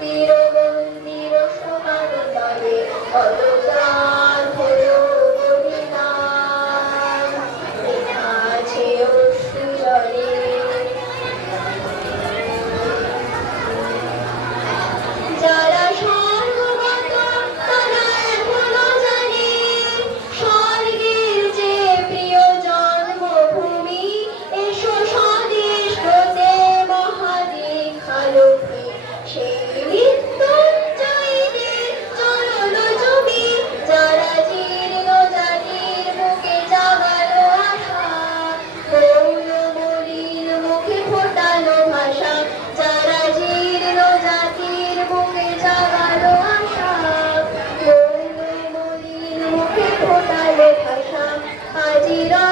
মন্দির মন্দির সমান তবে tiro